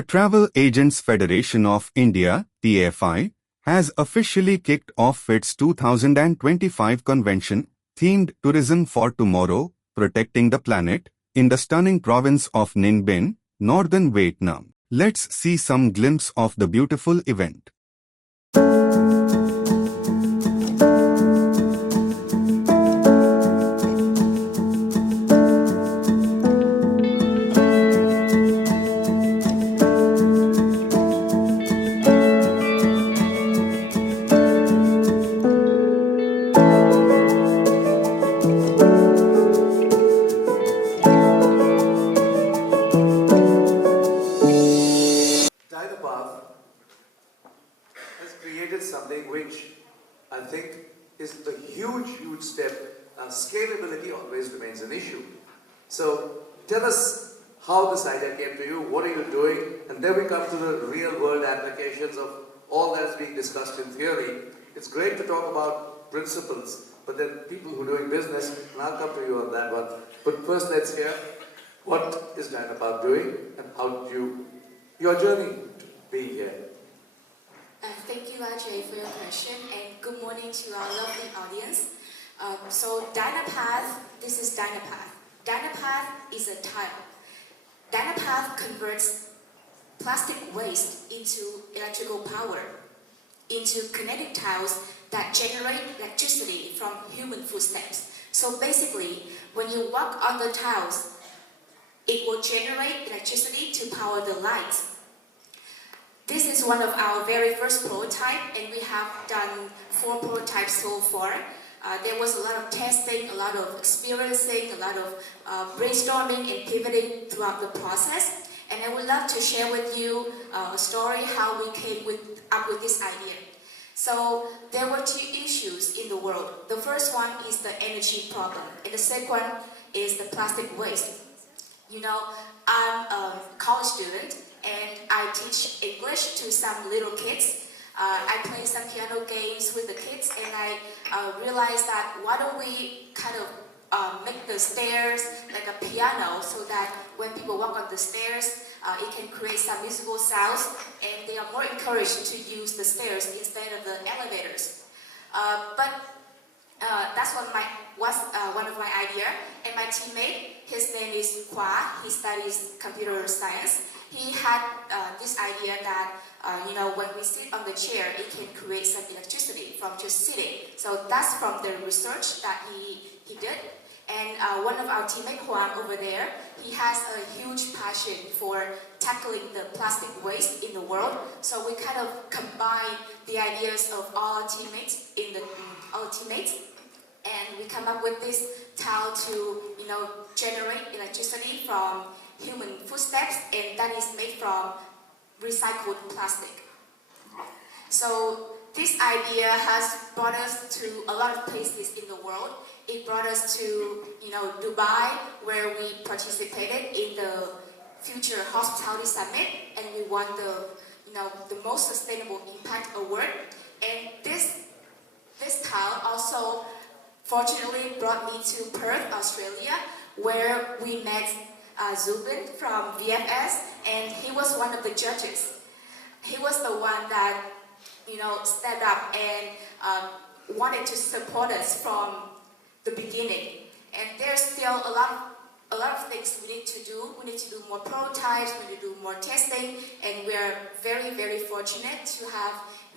The Travel Agents Federation of India, TAFI, has officially kicked off its 2025 convention, themed Tourism for Tomorrow, Protecting the Planet, in the stunning province of Ninh, Binh, northern Vietnam. Let's see some glimpse of the beautiful event. Has created something which I think is a huge step. Scalability always remains an issue. So tell us how this idea came to you, what are you doing, and then we come to the real world applications of all that is being discussed in theory. It's great to talk about principles, but then people who are doing business, and I'll come to you on that one. But first let's hear what is Dynapart doing and how did your journey to be here. Thank you, Ajay, for your question, and good morning to our lovely audience. So Dynapath, this is Dynapath. Dynapath is a tile. Dynapath converts plastic waste into electrical power, into kinetic tiles that generate electricity from human footsteps. So basically, when you walk on the tiles, it will generate electricity to power the lights. This is one of our very first prototype, and we have done 4 prototypes so far. There was a lot of testing, a lot of experiencing, a lot of brainstorming and pivoting throughout the process. And I would love to share with you a story how we came up with this idea. So there were 2 issues in the world. The first one is the energy problem, and the second one is the plastic waste. You know, I'm a college student, and I teach English to some little kids. I play some piano games with the kids, and I realized that why don't we kind of make the stairs like a piano so that when people walk on the stairs, it can create some musical sounds, and they are more encouraged to use the stairs instead of the elevators. That's one of my idea, and my teammate, his name is Khoa, he studies computer science. He had this idea that, when we sit on the chair, it can create some electricity from just sitting. So that's from the research that he did. And one of our teammates, Juan, over there, he has a huge passion for tackling the plastic waste in the world. So we kind of combine the ideas of all teammates and we come up with this tile to, generate electricity from human footsteps, and that is made from recycled plastic. So this idea has brought us to a lot of places in the world. It brought us to, Dubai, where we participated in the Future Hospitality Summit, and we won the most sustainable impact award. And this tile also fortunately brought me to Perth, Australia, where we met Zubin from VFS, and he was one of the judges. He was the one that, stepped up and wanted to support us from the beginning. And there's still a lot of things we need to do. We need to do more prototypes, we need to do more testing, and we're very, very fortunate to have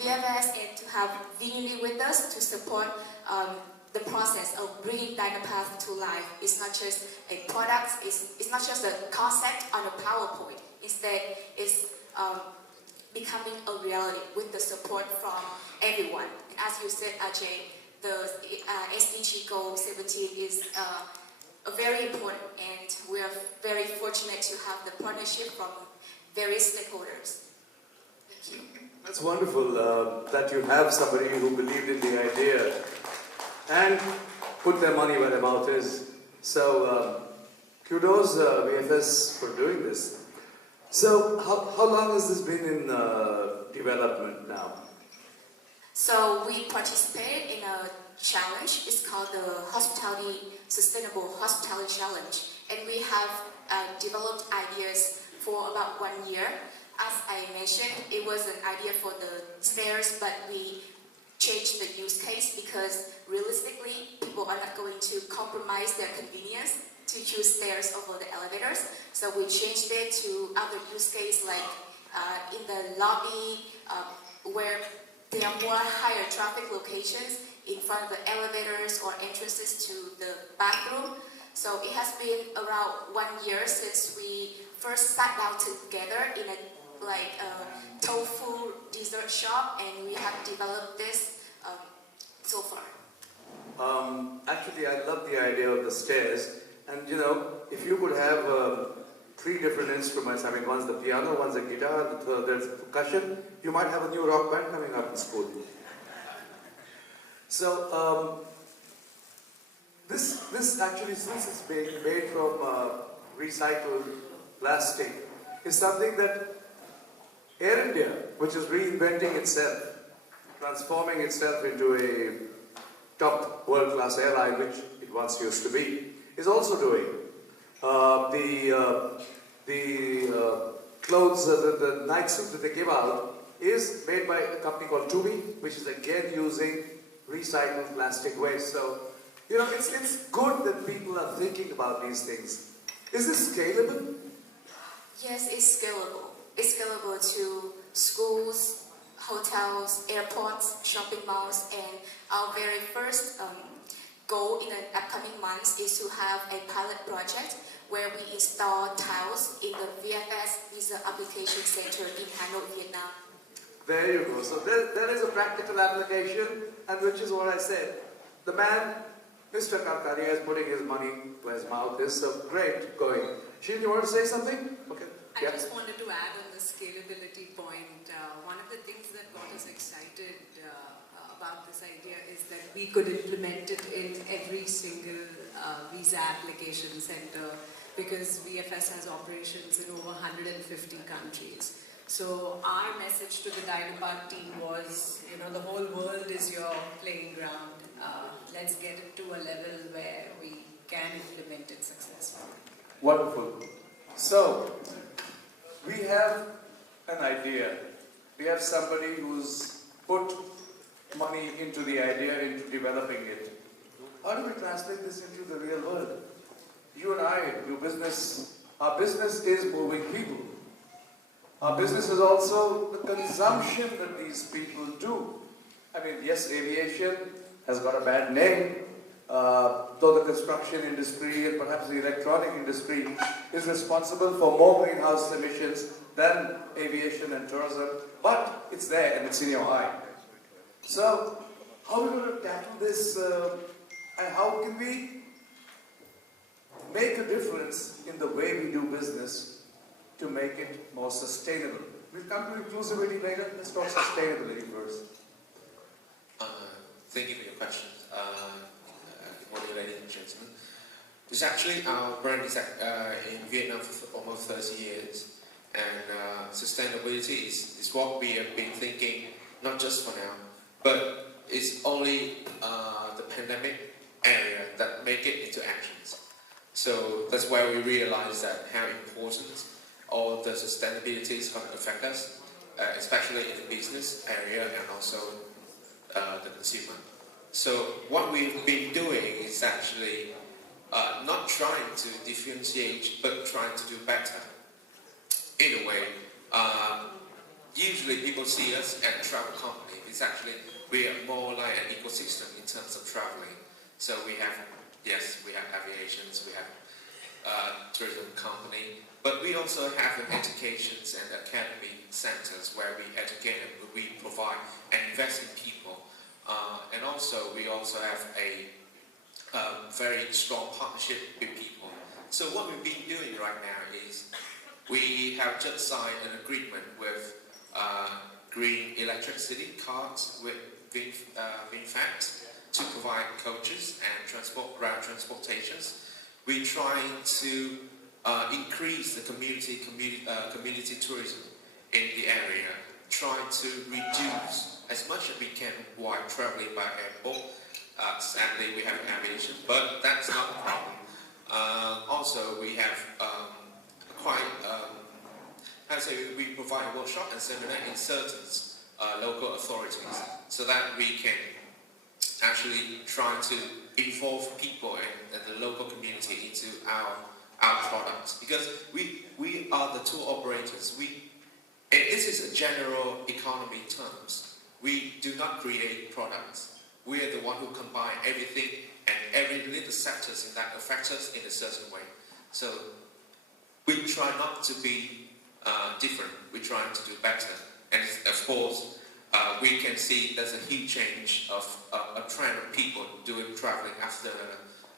VFS and to have Vinny with us to support the process of bringing Dynapath to life. It's not just a product, it's not just a concept on a PowerPoint. Instead, it's becoming a reality with the support from everyone. And as you said, Ajay, the SDG Goal 17 is very important, and we are very fortunate to have the partnership from various stakeholders. Thank you. That's wonderful that you have somebody who believed in the idea and put their money where their mouth is. So kudos VFS for doing this. So how long has this been in development now? So we participated in a challenge. It's called the Sustainable Hospitality Challenge. And we have developed ideas for about 1 year. as I mentioned, it was an idea for the stairs, but we changed the use case because realistically, people are not going to compromise their convenience to choose stairs over the elevators. So we changed it to other use case like in the lobby where there are more higher traffic locations in front of the elevators or entrances to the bathroom. So it has been around 1 year since we first sat down together in a tofu dessert shop, and we have developed this so far. Actually, I love the idea of the stairs, and you know, if you could have 3 different instruments, I mean, one's the piano, one's the guitar, the third, there's percussion, you might have a new rock band coming up in school. So, this actually, since it's being made from recycled plastic, is something that Air India, which is reinventing itself, transforming itself into a top world-class airline, which it once used to be, is also doing. The clothes, the night suit that they give out is made by a company called Tubi, which is again using recycled plastic waste. So, you know, it's good that people are thinking about these things. Is this scalable? Yes, it's scalable. It's scalable to schools, hotels, airports, shopping malls, and our very first goal in the upcoming months is to have a pilot project where we install tiles in the VFS Visa Application Center in Hanoi, Vietnam. There you go. So there is a practical application, and which is what I said. The man, Mr. Karkaria, is putting his money where his mouth is, so great going. Sheen, you want to say something? Okay. I just wanted to add on the scalability point. One of the things that got us excited about this idea is that we could implement it in every single visa application center because VFS has operations in over 150 countries. So our message to the Dynapart team was, you know, the whole world is your playing ground. Let's get it to a level where we can implement it successfully. Wonderful. So, we have an idea. We have somebody who's put money into the idea, into developing it. How do we translate this into the real world? You and I do business. Our business is moving people. Our business is also the consumption that these people do. I mean, yes, aviation has got a bad name, though the construction industry and perhaps the electronic industry is responsible for more greenhouse emissions than aviation and tourism, but it's there and it's in your eye. So, how are we going to tackle this and how can we make a difference in the way we do business to make it more sustainable? We'll come to inclusivity later. Let's talk sustainability first. Thank you for your question. Good morning, ladies and gentlemen. This actually, our brand is in Vietnam for almost 30 years, and sustainability is what we have been thinking, not just for now, but it's only the pandemic area that make it into actions. So that's where we realize that how important all the sustainability is going to affect us, especially in the business area and also the consumer. So what we've been doing is actually not trying to differentiate, but trying to do better. In a way, usually people see us as a travel company. It's actually, we are more like an ecosystem in terms of traveling. So we have, yes, we have aviations, we have tourism company, but we also have educations and academy centers where we educate and we provide and invest in people. And also, we also have a very strong partnership with people. So what we've been doing right now is we have just signed an agreement with green electricity cards with VinFact to provide coaches and ground transportations. We're trying to increase the community tourism in the area, trying to reduce as much as we can while traveling by airport. Sadly, we have aviation, but that's not a problem. Also, we have quite we provide a workshop and seminar in certain local authorities so that we can actually try to involve people and the local community into our products, because we are the tour operators. And this is a general economy terms. We do not create products. We are the one who combine everything and every little sectors in that affect us in a certain way. So we try not to be different. We try to do better. And of course, we can see there's a huge change of a trend of people doing traveling after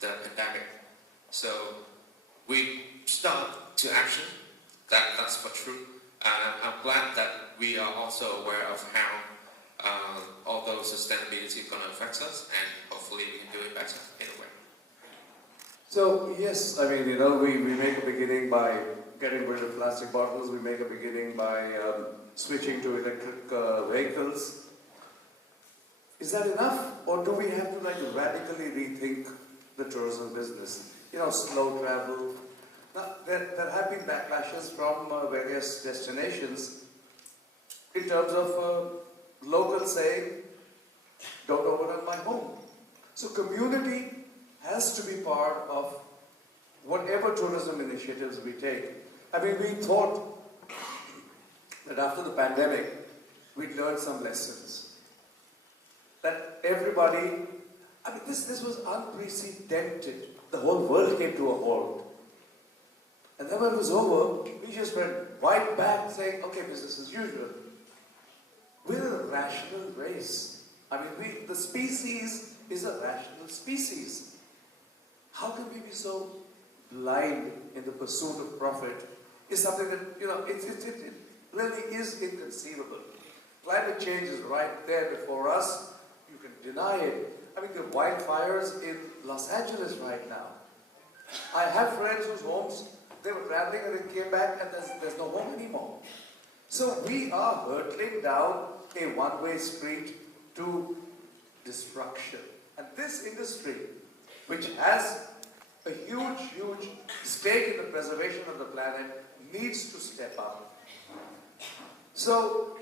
the pandemic. So we start to action. That's for true. And I'm glad that we are also aware of how all those sustainability are going to affect us, and hopefully we can do it better in a way. So yes, I mean, we make a beginning by getting rid of plastic bottles. We make a beginning by switching to electric vehicles. Is that enough, or do we have to radically rethink the tourism business? Slow travel. Now, there have been backlashes from various destinations in terms of locals saying, "Don't overrun my home." So community has to be part of whatever tourism initiatives we take. I mean, we thought that after the pandemic, we'd learned some lessons. That everybody, I mean, this was unprecedented. The whole world came to a halt. And then when it was over, we just went right back saying, okay, business as usual. We're a rational race. I mean, the species is a rational species. How can we be so blind in the pursuit of profit? Is something that, it really is inconceivable. Climate change is right there before us. You can deny it. I mean, the wildfires in Los Angeles right now. I have friends whose homes, they were traveling and they came back and there's no home anymore. So we are hurtling down a one-way street to destruction. And this industry, which has a huge, huge stake in the preservation of the planet, needs to step up. So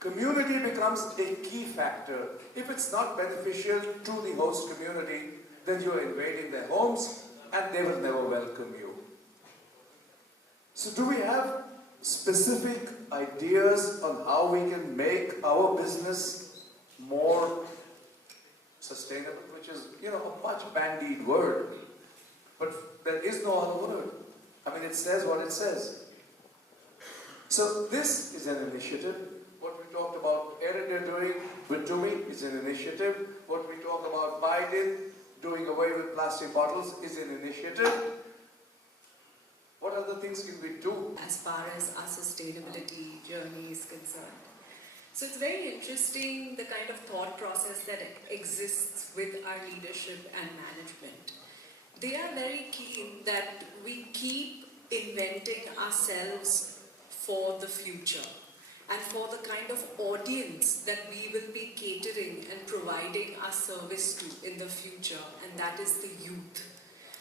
community becomes a key factor. If it's not beneficial to the host community, then you're invading their homes and they will never welcome you. So do we have specific ideas on how we can make our business more sustainable, which is, a much bandied word, but there is no other word. I mean, it says what it says. So this is an initiative. What we talked about Erin doing with Tumi is an initiative. What we talk about Biden doing away with plastic bottles is an initiative. What other things can we do? As far as our sustainability journey is concerned. So it's very interesting the kind of thought process that exists with our leadership and management. They are very keen that we keep inventing ourselves for the future and for the kind of audience that we will be catering and providing our service to in the future, and that is the youth.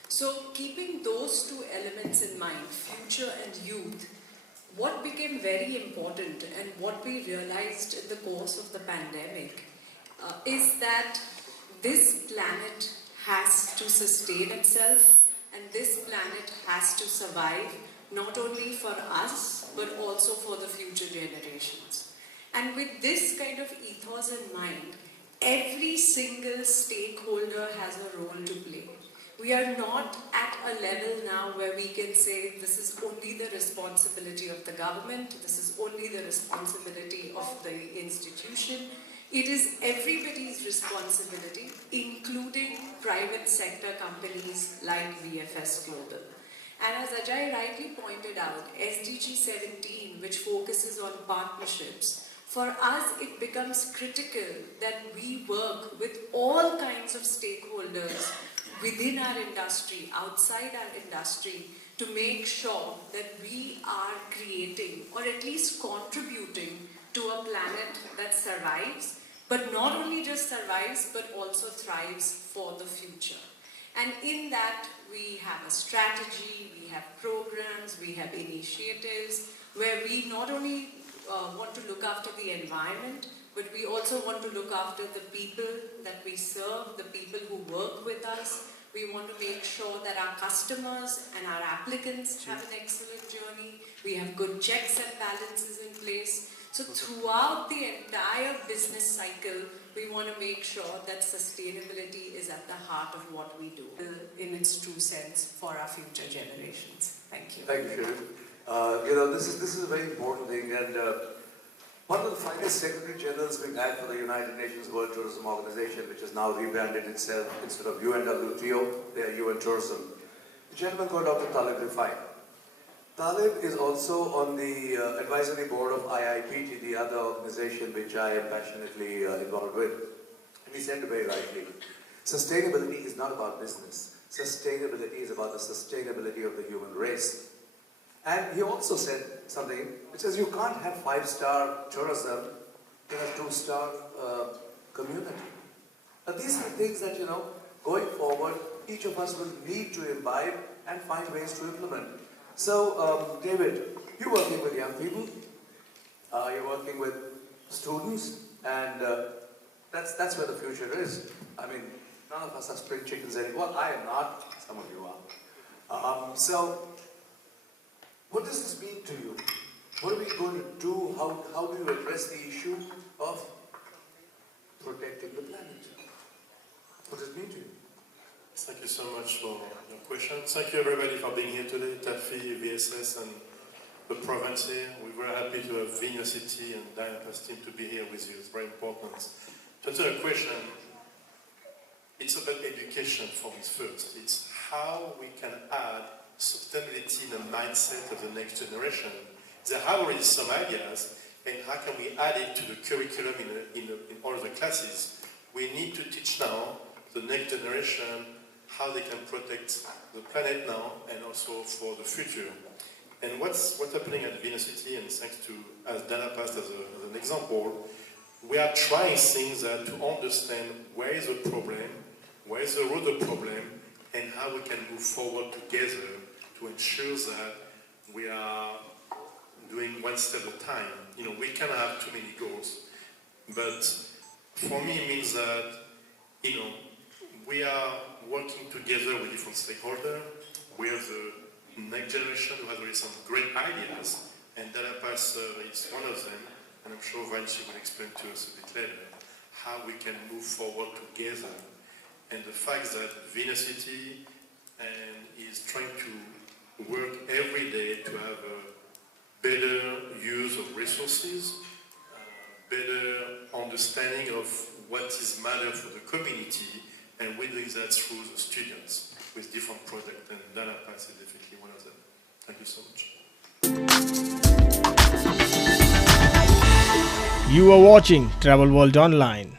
So keeping those two elements in mind, future and youth, what became very important and what we realized in the course of the pandemic is that this planet has to sustain itself, and this planet has to survive not only for us but also for the future generations. And with this kind of ethos in mind, every single stakeholder has a role to play. We are not at a level now where we can say this is only the responsibility of the government, this is only the responsibility of the institution. It is everybody's responsibility, including private sector companies like VFS Global. And as Ajay rightly pointed out, SDG 17, which focuses on partnerships, for us it becomes critical that we work with all kinds of stakeholders within our industry, outside our industry, to make sure that we are creating or at least contributing to a planet that survives, but not only just survives but also thrives for the future. And in that we have a strategy, we have programs, we have initiatives, where we not only want to look after the environment, but we also want to look after the people that we serve, the people who work with us. We want to make sure that our customers and our applicants have an excellent journey. We have good checks and balances in place. So throughout the entire business cycle, we want to make sure that sustainability is at the heart of what we do in its true sense for our future generations. Thank you. Thank you. This is a very important thing, and one of the finest Secretary Generals we've had for the United Nations World Tourism Organization, which has now rebranded itself instead of UNWTO, they are UN Tourism. A gentleman called Dr. Talib Rifai. Talib is also on the advisory board of IIPT, the other organization which I am passionately involved with. And he said very rightly, sustainability is not about business. Sustainability is about the sustainability of the human race. And he also said something which says you can't have 5-star tourism in a 2-star community. Now these are things that, going forward, each of us will need to imbibe and find ways to implement. So, David, you're working with young people, you're working with students, and that's where the future is. I mean, none of us are spring chickens anymore. I am not. Some of you are. So, what does this mean to you? What are we going to do? How do you address the issue of protecting the planet? What does it mean to you? Thank you so much for your question. Thank you everybody for being here today, TAFI, VSS and the province here. We're very happy to have Vineyard City and Diana's team to be here with you. It's very important. To answer your question, it's about education for me first. It's how we can add sustainability in the mindset of the next generation. There are already some ideas, and how can we add it to the curriculum in all the classes? We need to teach now the next generation how they can protect the planet now and also for the future. And what's happening at Vineyard City, and thanks to, as Dana passed as an example, we are trying things that to understand where is the problem, where is the root of the problem, and how we can move forward together to ensure that we are doing one step at a time. We cannot have too many goals, but for me it means that, we are working together with different stakeholders. We have the next generation who has already some great ideas, and Danapas is one of them, and I'm sure Vanchi will explain to us a bit later how we can move forward together. And the fact that Vineyard City is trying to work every day to have a better use of resources, better understanding of what is matter for the community, and we're doing that through the students with different projects, and Dana Pass is definitely one of them. Thank you so much. You are watching Travel World Online.